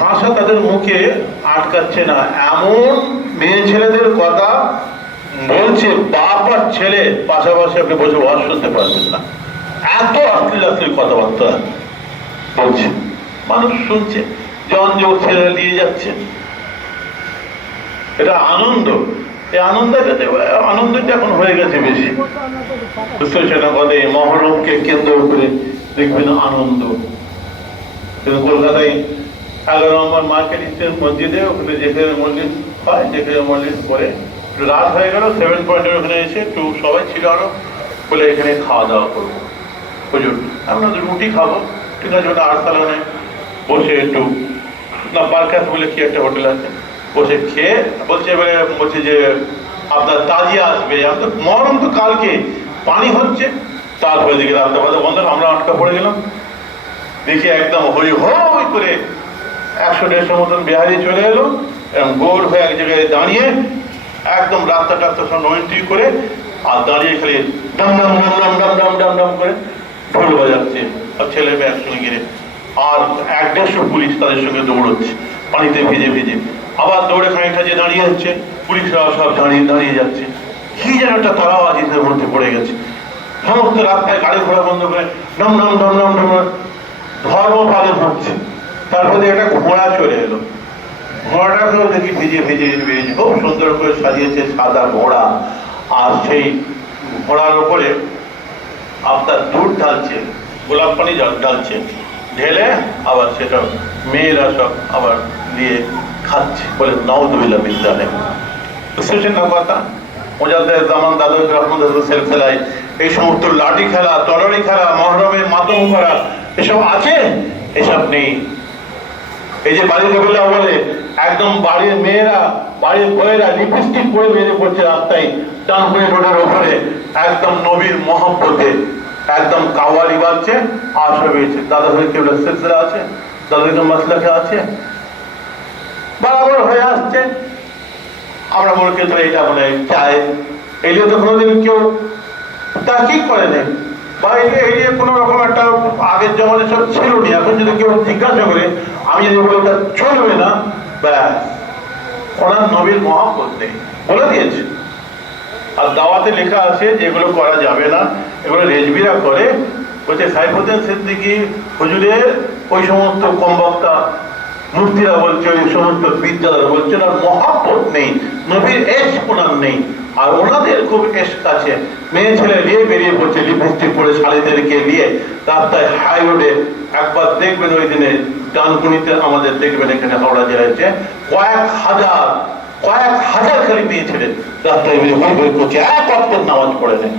ভাষা তাদের মুখে আটকাচ্ছে না। এমন মেয়ে ছেলেদের কথা বলছে, বাপ আর ছেলে, পাশাপাশি আপনি বসে ওয়াজ শুনতে পারবেন না। এত অশ্লীল অশ্লীল কথাবার্তা বলছে। মানুষ শুনছে জন যোগ ছেলে নিয়ে যাচ্ছে। এটা আনন্দ। এই আনন্দটা আনন্দটা এখন হয়ে গেছে বেশি। কথা এই মহরমকে কেন্দ্র করে দেখবেন আনন্দ। কিন্তু কলকাতায় এগারো নম্বর মার্কেট স্টেশন মসজিদে, ওখানে যেখানে মসজিদ হয়, যেখানে মসজিদ করে একটু রাত হয়ে গেল সেভেন পয়েন্টের ওখানে এসে একটু সবাই ছিল আরও, বলে এখানে খাওয়া দাওয়া করব। হুজুর, আমরা রুটি খাব, ঠিক আছে, ওটা আটতলানে বসে একটু, না পার্কাস বলে কি একটা হোটেল আছে, বসে খেয়ে বলছে এবারে বলছে যে, আপনার তাজিয়া আসবে তো মরম তো কালকে, পানি হচ্ছে তারপরে দিকে রাস্তা বাজে, বন্ধ, আমরা আটকা পড়ে গেলাম। দেখি একদম হই হই করে একশো দেড়শো মতন বিহারি চলে এলো এবং গোল হয়ে এক জায়গায় দাঁড়িয়ে একদম রাস্তা টাস্তা সব নয়ন্টি করে আর দাঁড়িয়ে খালি ডাম ডাম ডাম ডাম ডাম ডাম ডাম ডাম করে ঢোল বাজাচ্ছে আর ছেলে মেয়ে একসঙ্গে গিয়ে আর এক দেড়শো পুলিশ তাদের সঙ্গে দৌড়চ্ছে পানিতে ভেজে ভেজে আবার দৌড়ে খানিকটা যে দাঁড়িয়ে হচ্ছে পুলিশরা সব দাঁড়িয়ে দাঁড়িয়ে যাচ্ছে কি যেন একটা তারাও তারাবাজিদের মধ্যে পড়ে গেছে সমস্ত রাস্তায় গাড়ি ঘোড়া বন্ধ করে ডম ডম ডম ডম ডম ধর্ম পালন হচ্ছে তারপরে একটা ঘোড়া চলে এলো। ঘোড়াটাকেও দেখি ভিজে ভিজে ভিজে খুব সুন্দর করে সাজিয়েছে সাদা ঘোড়া। আর সেই ঘোড়ার উপরে আপনার দুধ ঢালছে, গোলাপ পানি ঢালছে। ঢেলে আবার সেটা মেয়েরা সব আবার দিয়ে খাচ্ছে বলে নওদুবিল্লা বিদ্যানে বুঝতেছেন না কথা মোজাদ্দের জামান দাদুর রহমদ হোসেন খেলায় এই সমস্ত লাঠি খেলা তরবারি খেলা, মহরমের মাতম করা এসব আছে? এসব নেই। এই যে বাড়ির লোকেরা বলে, একদম বাড়ির মেয়েরা, বাড়ির বইয়েরা লিপস্টিক পরে বেরিয়ে পড়ছে রাস্তায় ডানপুরি রোডের ওপরে। একদম নবীর মহব্বতে, একদম কাওয়ালি বাজছে আর হয়েছে। দাদা ভাই কেউ সিলসিলা আছে? দাদা কেউ মাসলাকে আছে। বরাবর হয়ে আসছে। আমরা মনে করি এটা মনে চায়। নিয়ে তো কোনোদিন কেউ তা তাকিক করে নেই বা এই এই নিয়ে কোনো রকম একটা আগের জমানে সব ছিল নি এখন যদি কেউ জিজ্ঞাসা করে, আমি যদি বলি, তা চলবে না? ব্যাস। ওনার নবীর মহাপত নেই। বলে দিয়েছে। আর দাওয়াতে লেখা আছে যে এগুলো করা যাবে না। এগুলো রেজবিরা করে। বলছে, সাইফুদ্দিন সিদ্দিকি হুজুরের ওই সমস্ত কমবক্তা মূর্তিরা বলছে, ওই সমস্ত বিদ্যালয় বলছে, ওনার মহাপত নেই। নবীর এস ওনার নেই। আর ওনাদের খুব কাছে। মেয়ে ছেলে নিয়ে বেরিয়ে পড়ছে, লিপস্টিক পরে শাড়িদেরকে নিয়ে রাস্তায় হাই রোডে একবার দেখবেন ওই দিনে ডানকুনিতে আমাদের দেখবেন এখানে হাওড়া জেলায় যে কয়েক হাজার কয়েক হাজার খালি মেয়ে ছেলে রাস্তায় বেরিয়ে করছে, এক অক্ষর নামাজ পড়ে নেয়